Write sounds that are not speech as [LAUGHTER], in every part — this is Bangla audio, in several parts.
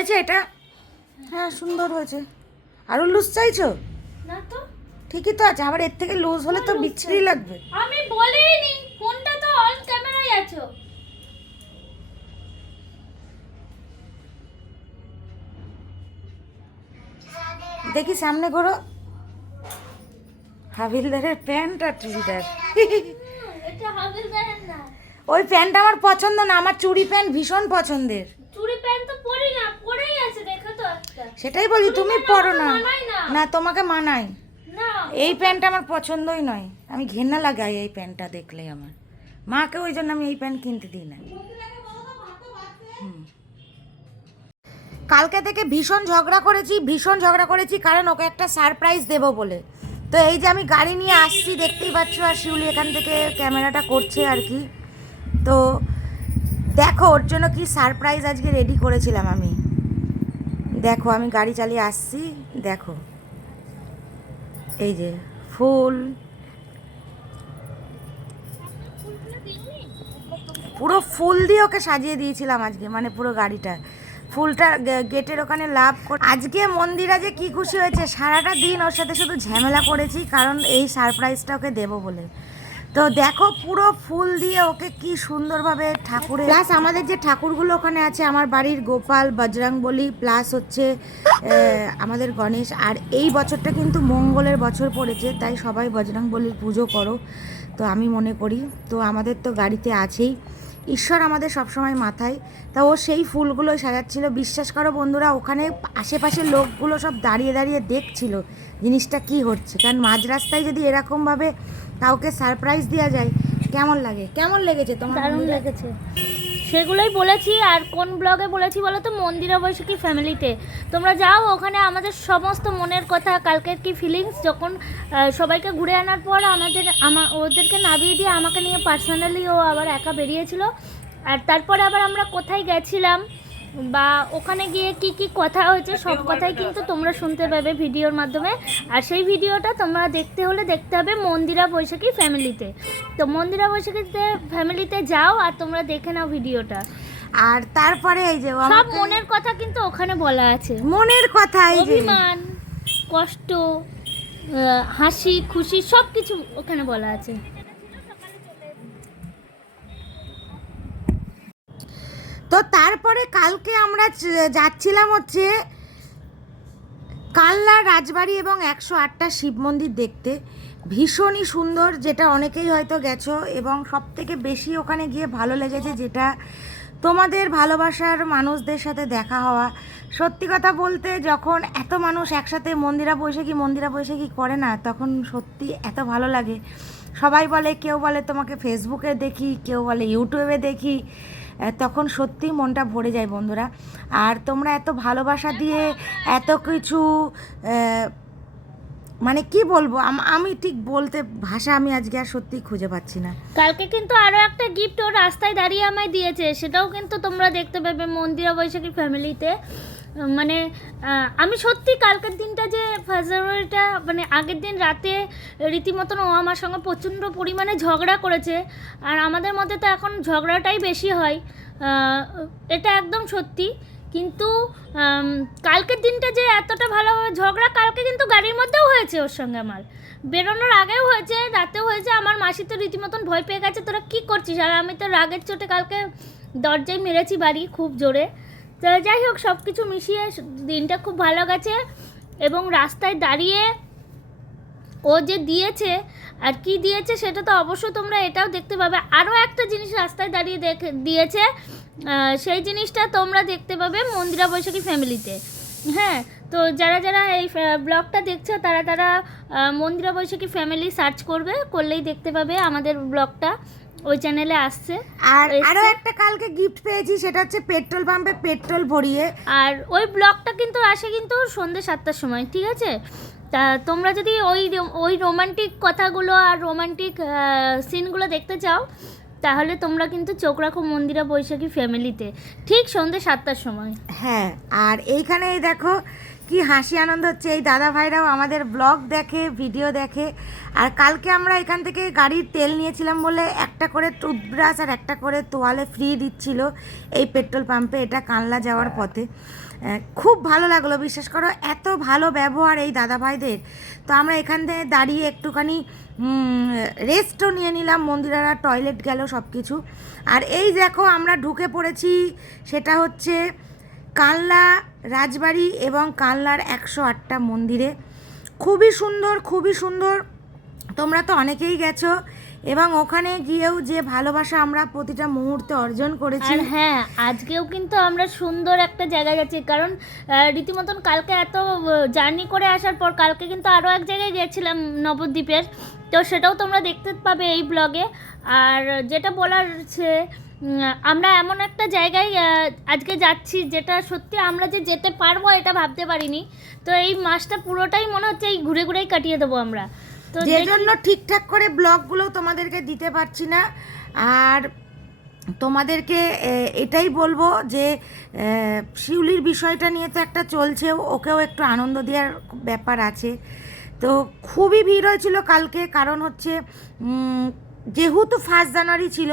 হয়েছে এটা? হ্যাঁ সুন্দর হয়েছে। আরও লুজ চাইছো? না তো। ঠিকই তো আছে আবার এর থেকে লুজ হলে তো বিচ্ছিরি লাগবে। আমি বলিনি ফোনটা তো অন ক্যামেরায় আছো। দেখি সামনে ঘোরো। হাবিলদারের প্যান্ট আর চুড়িদার এটা হাবিলদারের না। ওই প্যান্ট আমার পছন্দ না আমার চুড়ি প্যান্ট ভীষণ পছন্দের চুড়ি প্যান্ট তো পরি না পরেই আছে দেখো তো একটা সেটাই বলি তুমি পরো না। না। তোমাকে মানায়। না। এই প্যান্ট আমার পছন্দই নয়। আমি ঘেন্না লাগাই এই প্যান্টটা দেখলে আমার। মাকে ওই জন্য আমি এই প্যান্ট কিনতে দিই না। কালকে থেকে ভীষণ ঝগড়া করেছি ভীষণ ঝগড়া করেছি কারণ ওকে একটা সারপ্রাইজ দেবো বলে। তো এই যে আমি গাড়ি নিয়ে আসছি দেখতেই পাচ্ছ আর শিউলি এখান থেকে ক্যামেরাটা করছে আর কি। তো দেখো ওর জন্য কি সারপ্রাইজ আজকে রেডি করেছিলাম আমি। দেখো, আমি গাড়ি চালিয়ে আসছি, দেখো। এই যে, ফুল। পুরো ফুল দিয়ে ওকে সাজিয়ে দিয়েছিলাম আজকে মানে পুরো গাড়িটা। ফুলটা গেটের ওখানে লাভ করে, আজকে মন্দিরা যে কি খুশি হয়েছে, সারাটা দিন ওর সাথে শুধু ঝামেলা করেছি, কারণ এই সারপ্রাইজটা ওকে দেবো বলে। তো দেখো পুরো ফুল দিয়ে ওকে কি সুন্দরভাবে ঠাকুরের প্লাস আমাদের যে ঠাকুরগুলো ওখানে আছে, আমার বাড়ির গোপাল, বজরংবলী প্লাস হচ্ছে আমাদের গণেশ। আর এই বছরটা কিন্তু মঙ্গলের বছর পড়েছে, তাই সবাই বজরংবলীর পুজো করো। তো আমি মনে করি, তো আমাদের তো গাড়িতে আছেই। ঈশ্বর আমাদের সবসময় মাথায়। তা ও সেই ফুলগুলোই সাজাচ্ছিল। বিশ্বাস করো বন্ধুরা, ওখানে আশেপাশের লোকগুলো সব দাঁড়িয়ে দাঁড়িয়ে দেখছিল জিনিসটা কি হচ্ছে। কারণ মাঝ রাস্তায় যদি এরকমভাবে কাউকে সারপ্রাইজ দেওয়া যায়। কেমন লাগে? কেমন লেগেছে তোমার দারুণ লেগেছে। সেগুলোই বলেছি আর কোন ব্লগে বলেছি বলো তো? মন্দিরা বৈশাখী ফ্যামিলিতে তোমরা যাও ওখানে আমাদের সমস্ত মনের কথা কালকের কি ফিলিংস যখন সবাইকে ঘুরে আনার পর আমাদের আমা ওদেরকে নামিয়ে দিয়ে আমাকে নিয়ে পার্সোনালি ও আবার একা বেরিয়েছিল। আর তারপরে আবার আমরা কোথায় গেছিলাম? বা ওখানে গিয়ে কি কি কথা হয়েছে সব কথাই কিন্তু তোমরা শুনতে পাবে ভিডিওর মাধ্যমে। আর সেই ভিডিওটা তোমরা দেখতে হলে দেখতে হবে মন্দিরা বৈশাখী ফ্যামিলিতে। তো মন্দিরা বৈশাখীতে ফ্যামিলিতে যাও আর তোমরা দেখে নাও ভিডিওটা। আর তারপরে এই যে সব মনের কথা কিন্তু ওখানে বলা আছে। মনের কথা এই যে। অভিমান কষ্ট হাসি খুশি সব কিছু ওখানে বলা আছে। তো তারপরে কালকে আমরা যাচ্ছিলাম হচ্ছে কাল্লা রাজবাড়ি এবং একশো আটটা শিব মন্দির দেখতে। ভীষণই সুন্দর, যেটা অনেকেই হয়তো গেছো, এবং সব থেকে বেশি ওখানে গিয়ে ভালো লেগেছে যেটা তোমাদের ভালোবাসার মানুষদের সাথে দেখা হওয়া। সত্যি কথা বলতে, যখন এত মানুষ একসাথে মন্দিরা বৈশাখী মন্দিরা বৈশাখী করে না, তখন সত্যি এত ভালো লাগে। সবাই বলে, কেউ বলে তোমাকে ফেসবুকে দেখি, কেউ বলে ইউটিউবে দেখি। তখন সত্যি মনটা ভরে যায় বন্ধুরা। আর তোমরা এত ভালোবাসা দিয়ে এত কিছু মানে কি বলব, আমি ঠিক বলতে, ভাষা আমি আজকে আর সত্যি খুঁজে পাচ্ছি না। কালকে কিন্তু আরও একটা গিফট ও রাস্তায় দাঁড়িয়ে আমায় দিয়েছে। সেটাও কিন্তু তোমরা দেখতে পাবে মন্দিরা বৈশাখী ফ্যামিলিতে মানে আমি সত্যি কালকের দিনটা যে জানুয়ারিটা মানে আগের দিন রাতে রীতিমতন ও আমার সঙ্গে প্রচণ্ড পরিমাণে ঝগড়া করেছে। আর আমাদের মধ্যে তো এখন ঝগড়াটাই বেশি হয়। এটা একদম সত্যি। কিন্তু কালকের দিনটা যে এতটা ভালোভাবে ঝগড়া, কালকে কিন্তু গাড়ির মধ্যেও হয়েছে ওর সঙ্গে আমার। বেরোনোর আগেও হয়েছে, রাতেও হয়েছে। আমার মাসি তো রীতিমতন ভয় পেয়ে গেছে, তোরা কী করছিস? আর আমি তো রাগের চোটে কালকে দরজায় মেরেছি বাড়ি খুব জোরে। যাই হোক সব কিছু মিশিয়ে দিনটা খুব ভালো গেছে। এবং রাস্তায় দাঁড়িয়ে ও যে দিয়েছে আর কি দিয়েছে সেটা তো অবশ্যই তোমরা এটাও দেখতে পাবে। আরও একটা জিনিস রাস্তায় দাঁড়িয়ে দেখে দিয়েছে সেই জিনিসটা তোমরা দেখতে পাবে মন্দিরা বৈশাখী ফ্যামিলিতে। হ্যাঁ তো যারা যারা এই ব্লগটা দেখছ তারা তারা মন্দিরা বৈশাখী ফ্যামিলি সার্চ করবে করলেই দেখতে পাবে আমাদের ব্লগটা। ওই চ্যানেলে আসছে। আর। আরও একটা কালকে গিফট পেয়েছি সেটা হচ্ছে পেট্রোল পাম্পে পেট্রোল ভরিয়ে। আর ওই ব্লগটা কিন্তু আসে কিন্তু সন্ধ্যে সাতটার সময় ঠিক আছে? তা তোমরা যদি ওই ওই রোমান্টিক কথাগুলো আর রোমান্টিক সিনগুলো দেখতে চাও, তাহলে তোমরা কিন্তু চোখ রাখো মন্দিরা বৈশাখী ফ্যামিলিতে ঠিক সন্ধ্যে সাতটার সময়। হ্যাঁ আর এইখানে এই দেখো, কি হাসি আনন্দ হচ্ছে। এই দাদা ভাইরাও আমাদের ব্লগ দেখে ভিডিও দেখে, আর কালকে আমরা এখান থেকে গাড়ির তেল নিয়েছিলাম বলে একটা করে টুথব্রাশ আর একটা করে তোয়ালে ফ্রি দিচ্ছিল এই পেট্রোল পাম্পে এটা কানলা যাওয়ার পথে। খুব ভালো লাগল। বিশ্বাস করো, এত ভালো ব্যবহার এই দাদা ভাইদের তো আমরা এখান থেকে দাঁড়িয়ে একটুখানি রেস্টও নিয়ে নিলাম। মন্দিরারা টয়লেট গেল সব কিছু আর এই দেখো, আমরা ঢুকে পড়েছি, সেটা হচ্ছে কানলা রাজবাড়ি এবং কানলার একশো আটটা মন্দিরে। খুবই সুন্দর খুবই সুন্দর। তোমরা তো অনেকেই গেছো। এবং ওখানে গিয়েও যে ভালোবাসা আমরা প্রতিটা মুহূর্তে অর্জন করেছি। হ্যাঁ আজকেও কিন্তু আমরা সুন্দর একটা জায়গায় যাচ্ছি, কারণ রীতিমতন কালকে এত জার্নি করে আসার পর কালকে কিন্তু আরও এক জায়গায় গিয়েছিলাম নবদ্বীপের। তো সেটাও তোমরা দেখতে পাবে এই ব্লগে। আর যেটা বলার সে আমরা এমন একটা জায়গায় আজকে যাচ্ছি যেটা সত্যি আমরা যে যেতে পারব এটা ভাবতে পারিনি। তো এই মাসটা পুরোটাই মনে হচ্ছে এই ঘুরে ঘুরেই কাটিয়ে দেবো আমরা। যে জন্য ঠিকঠাক করে ব্লগগুলো তোমাদেরকে দিতে পারছি না। আর তোমাদেরকে এটাই বলব যে শিউলির বিষয়টা নিয়ে তো একটা চলছে ওকেও একটু আনন্দ দেওয়ার ব্যাপার আছে। তো খুবই ভিড় হয়েছিল কালকে কারণ হচ্ছে যেহেতু ফার্স্ট জানুয়ারি ছিল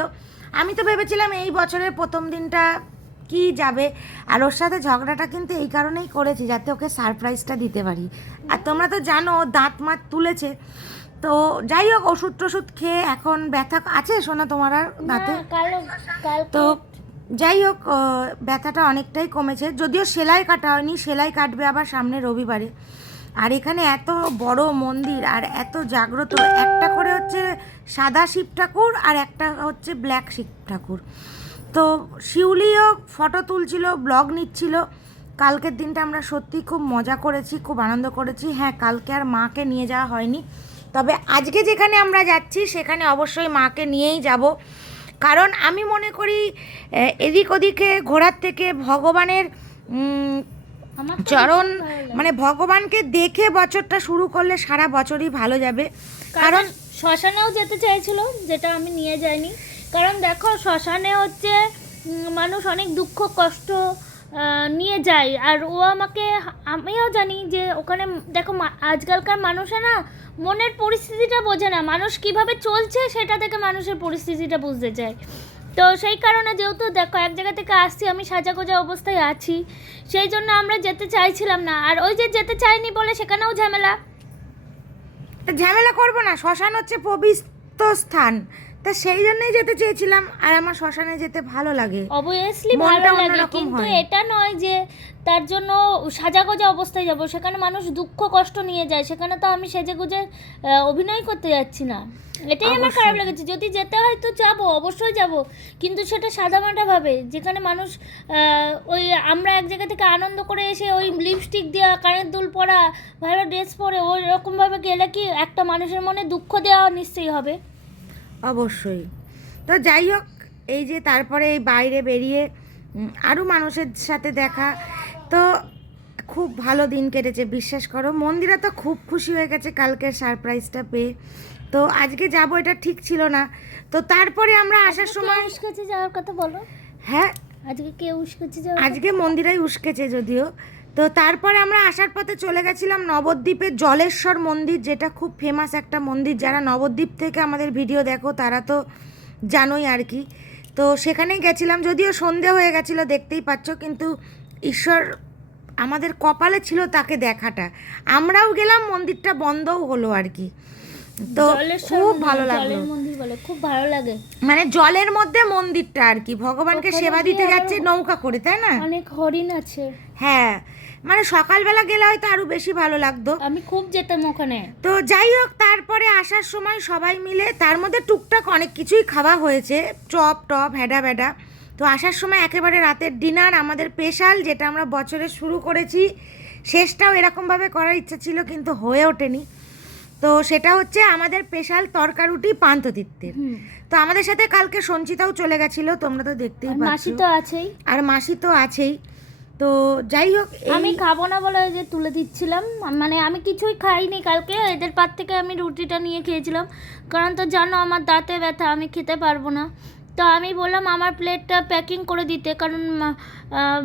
আমি তো ভেবেছিলাম এই বছরের প্রথম দিনটা কি যাবে? আর ওর সাথে ঝগড়াটা কিন্তু এই কারণেই করেছি যাতে ওকে সারপ্রাইজটা দিতে পারি। আর তোমরা তো জানো দাঁত মাত তুলেছে। তো যাই হোক ওষুধ টষুধ খেয়ে এখন ব্যথা আছে শোনা তোমার আর দাঁতে? তো যাই হোক ব্যথাটা অনেকটাই কমেছে। যদিও সেলাই কাটা হয়নি সেলাই কাটবে আবার সামনে রবিবারে। আর এখানে এত বড় মন্দির আর এত জাগ্রত একটা করে হচ্ছে সাদা শিব ঠাকুর আর একটা হচ্ছে ব্ল্যাক শিব ঠাকুর। তো শিউলিও ফটো তুলছিল ব্লগ নিচ্ছিল। কালকের দিনটা আমরা সত্যি খুব মজা করেছি খুব আনন্দ করেছি। হ্যাঁ কালকে আর মাকে নিয়ে যাওয়া হয়নি। তবে আজকে যেখানে আমরা যাচ্ছি সেখানে অবশ্যই মাকে নিয়েই যাব। কারণ আমি মনে করি এদিক ওদিকে ঘোরার থেকে ভগবানের চরণ। মানে ভগবানকে দেখে বছরটা শুরু করলে সারা বছরই ভালো যাবে। কারণ কারণ শ্মশানেও যেতে চাইছিল যেটা আমি নিয়ে যাইনি। কারণ দেখো শ্মশানে হচ্ছে মানুষ অনেক দুঃখ, কষ্ট নিয়ে যায়। আর ও আমাকে, আমিও জানি যে ওখানে, দেখো আজকালকার মানুষে না মনের পরিস্থিতিটা বোঝে না। মানুষ কীভাবে চলছে সেটা থেকে মানুষের পরিস্থিতিটা বুঝতে চায়। তো সেই কারণে যেহেতু দেখো এক জায়গা থেকে আসছি, আমি সাজা গোজা অবস্থায় আছি, সেই জন্য আমরা যেতে চাইছিলাম না। আর ওই যে যেতে চাইনি বলে সেখানেও ঝামেলা। ঝামেলা করব না। শ্মশান হচ্ছে পবিত্র স্থান। তা সেই জন্যই যেতে চেয়েছিলাম আর আমার শ্মশানে যেতে ভালো লাগে। অবভিয়াসলি ভালো লাগে কিন্তু এটা নয় যে তার জন্য সাজাগোজা অবস্থায় যাব। সেখানে মানুষ দুঃখ কষ্ট নিয়ে যায় সেখানে তো আমি সেজে গুজে অভিনয় করতে যাচ্ছি না। এটাই আমার খারাপ লেগেছে। যদি যেতে হয় তো যাব অবশ্যই যাব। কিন্তু সেটা সাদামাটা ভাবে যেখানে মানুষ ওই আমরা এক জায়গা থেকে আনন্দ করে এসে ওই লিপস্টিক দেওয়া কানের দুল পরা ভালো ড্রেস পরে ওই রকমভাবে গেলে কি একটা মানুষের মনে দুঃখ দেওয়া নিশ্চয়ই হবে। অবশ্যই। তো যাই হোক এই যে তারপরে এই বাইরে বেরিয়ে আরও মানুষের সাথে দেখা। তো খুব ভালো দিন কেটেছে বিশ্বাস করো। মন্দিরা তো খুব খুশি হয়ে গেছে কালকের সারপ্রাইজটা পেয়ে। তো আজকে যাব এটা ঠিক ছিল না। তো তারপরে আমরা আসার সময় উস্কেছে যাওয়ার কথা বলো? হ্যাঁ। আজকে কে উস্কেছে আজকে মন্দিরাই উস্কেছে যদিও। তো তারপরে আমরা আসার পথে চলে গেছিলাম নবদ্বীপের জলেশ্বর মন্দির, যেটা খুব ফেমাস একটা মন্দির। যারা নবদ্বীপ থেকে আমাদের ভিডিও দেখো, তারা তো জানোই আর কি। তো সেখানেই গেছিলাম, যদিও সন্ধে হয়ে গেছিল, দেখতেই পাচ্ছ। কিন্তু ঈশ্বর আমাদের কপালে ছিল তাকে দেখাটা। আমরাও গেলাম, মন্দিরটা বন্ধও হলো আর কি। তো খুব ভালো লাগল। জলের খুব ভালো লাগে। মানে জলের মধ্যে মন্দিরটা আর কি ভগবানকে সেবা দিতে যাচ্ছে নৌকা করে তাই না? অনেক হরিণ আছে। হ্যাঁ মানে সকালবেলা গেলে হয়তো আরও বেশি ভালো লাগতো। আমি খুব যেতাম ওখানে। তো যাই হোক তারপরে আসার সময় সবাই মিলে তার মধ্যে টুকটাক অনেক কিছুই খাওয়া হয়েছে চপ টপ হ্যাডা ভ্যাডা তো আসার সময় একেবারে রাতের ডিনার আমাদের স্পেশাল যেটা আমরা বছরে শুরু করেছি শেষটাও এরকমভাবে করার ইচ্ছা ছিল কিন্তু হয়ে ওঠেনি। তো সেটা হচ্ছে আমাদের স্পেশাল তরকারুটি পান্থতীর্থের। তো আমাদের সাথে কালকে সঞ্চিতাও চলে গেছিল তোমরা তো দেখতেই আর মাসি তো আছেই। আর মাসি তো আছেই। তো যাই হোক আমি খাব না বলে যে তুলে দিচ্ছিলাম। মানে আমি কিছুই খাইনি কালকে এদের পার থেকে আমি রুটিটা নিয়ে খেয়েছিলাম। কারণ তো জানো আমার দাঁতে ব্যথা আমি খেতে পারব না। তো আমি বললাম আমার প্লেটটা প্যাকিং করে দিতে কারণ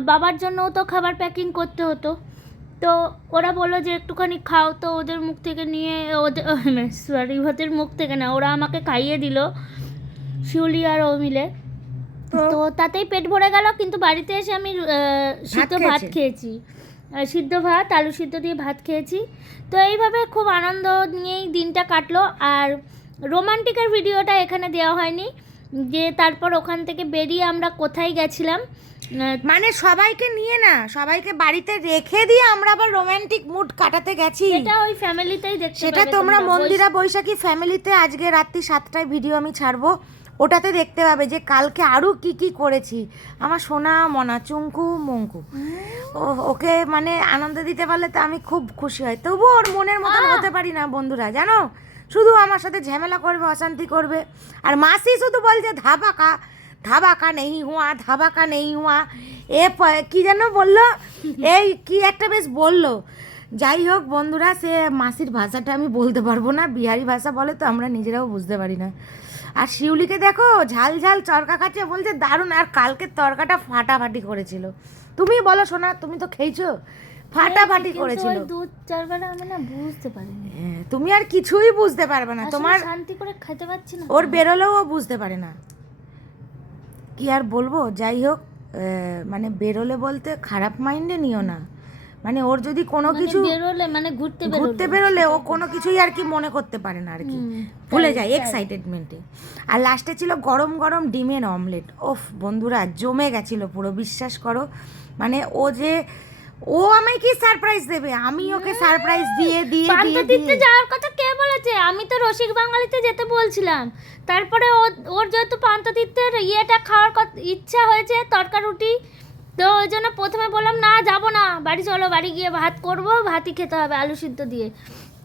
বাবার জন্যও তো খাবার প্যাকিং করতে হতো। তো ওরা বলল যে একটুখানি খাও তো ওদের মুখ থেকে নিয়ে ওদের [LAUGHS] সরি ওদের মুখ থেকে না ওরা আমাকে খাইয়ে দিল শিউলি আর ও মিলে। তো- তাতেই পেট ভরে গেল কিন্তু বাড়িতে এসে আমি সিদ্ধ ভাত খেয়েছি? সিদ্ধ ভাত আলু সিদ্ধ দিয়ে ভাত খেয়েছি। তো এইভাবে খুব আনন্দ নিয়েই দিনটা কাটলো আর রোমান্টিকের ভিডিওটা এখানে দেওয়া হয়নি যে তারপর ওখান থেকে বেরিয়ে আমরা কোথায় গেছিলাম মানে সবাইকে নিয়ে না সবাইকে বাড়িতে রেখে দিয়ে আমরা আবার রোমান্টিক মুড কাটাতে গেছি। সেটা ওই ফ্যামিলিতেই দেখতে সেটা তোমরা মন্দিরা বৈশাখী ফ্যামিলিতে আজকে রাত্রি সাতটায় ভিডিও আমি ছাড়বো। ওটাতে দেখতে পাবে যে কালকে আরও কি কি করেছি। আমার সোনা মনা চুঙ্কু মঙ্কু। ও ওকে মানে আনন্দ দিতে পারলে তো আমি খুব খুশি হই তবু ওর মনের মতন হতে পারি না বন্ধুরা জানো? শুধু আমার সাথে ঝামেলা করবে অশান্তি করবে। আর মাসি শুধু বলছে ধাবাকা ধাবাকা নেই হুয়া ধাবা কা নেই হুয়া। এ কি যেন বলল? এই কি একটা বেশ বলল। যাই হোক বন্ধুরা সে মাসির ভাষাটা আমি বলতে পারব না বিহারি ভাষা বলে তো আমরা নিজেরাও বুঝতে পারি না। আর শিউলিকে দেখো ঝাল ঝাল চরকা খাচ্ছে বলছে দারুণ আর কালকের তরকাটা ফাটাফাটি করেছিল। তুমি বলো শোনা তুমি তো খেয়েছো? ফাটাফাটি করেছিল। দুধ চারবার আমি না বুঝতে পারিনি। হ্যাঁ, তুমি আর কিছুই বুঝতে পারবে না। তোমার শান্তি করে খেতে পারছি না ওর বেরোলেও বুঝতে পারে না। কি আর বলব? যাই হোক মানে বেরোলে বলতে খারাপ মাইন্ডে নিও না। মানে ওর যদি কোনো মানে কিছু বেরোলে মানে ঘুরতে ঘুরতে বেরোলে ও কোনো কিছুই আর কি মনে করতে পারে না আর কি। ভুলে যায় এক্সাইটেডমেন্টে আর লাস্টে ছিল গরম গরম ডিমের অমলেট ওফ বন্ধুরা জমে গেছিল পুরো বিশ্বাস করো। মানে ও যে ও আমায় কি সারপ্রাইজ দেবে? আমি ওকে সারপ্রাইজ দিয়ে দিয়ে পান্তা দিয়ে দিতে দিয়ে। যাওয়ার কথা বলেছে আমি তো রসিক বাঙালিতে যেতে বলছিলাম। তারপরে ওর যেহেতু পান্তা দিতের ইয়েটা খাওয়ার ইচ্ছা হয়েছে তরকা রুটি তো ওই জন্য প্রথমে বললাম, না, যাব না, বাড়ি চলো, বাড়ি গিয়ে ভাত করব, ভাতই খেতে হবে, আলু সিদ্ধ দিয়ে।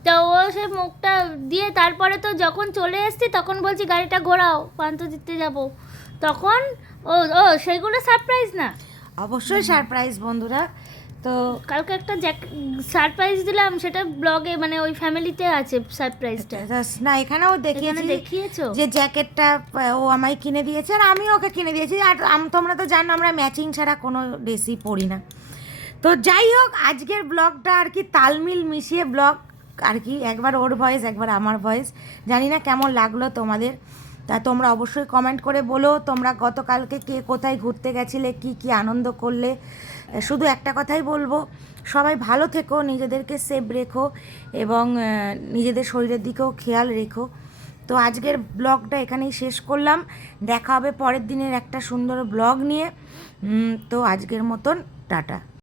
তো ও সে মুখটা দিয়ে তারপরে তো যখন চলে এসেছি, তখন বলছি, গাড়িটা ঘোরাও পান্তা দিতে যাব। তখন ও ও সেগুলো সারপ্রাইজ না? অবশ্যই সারপ্রাইজ বন্ধুরা। তো কালকে একটা সারপ্রাইজ দিলাম সেটা ব্লগে মানে ওই ফ্যামিলিতে আছে সারপ্রাইজটা না এখানেও এখানে দেখিয়েছি দেখিয়েছো? যে জ্যাকেটটা ও আমায় কিনে দিয়েছে আর আমি ওকে কিনে দিয়েছি। আর আম- তোমরা তো জানো আমরা ম্যাচিং ছাড়া কোনো ড্রেসই পরি না। তো যাই হোক আজকের ব্লগটা আর কি তালমিল মিশিয়ে ব্লগ আর কি একবার ওর ভয়েস একবার আমার ভয়েস জানি না কেমন লাগল তোমাদের। তা তোমরা অবশ্যই কমেন্ট করে বলো তোমরা গতকালকে কে কোথায় ঘুরতে গেছিলে কি কি আনন্দ করলে। শুধু একটা কথাই বলব, সবাই ভালো থেকো, নিজেদেরকে সেভ রেখো এবং নিজেদের শরীরের দিকেও খেয়াল রেখো। তো আজকের ব্লগটা এখানেই শেষ করলাম। দেখা হবে পরের দিনের একটা সুন্দর ব্লগ নিয়ে। তো আজকের মতন, টাটা।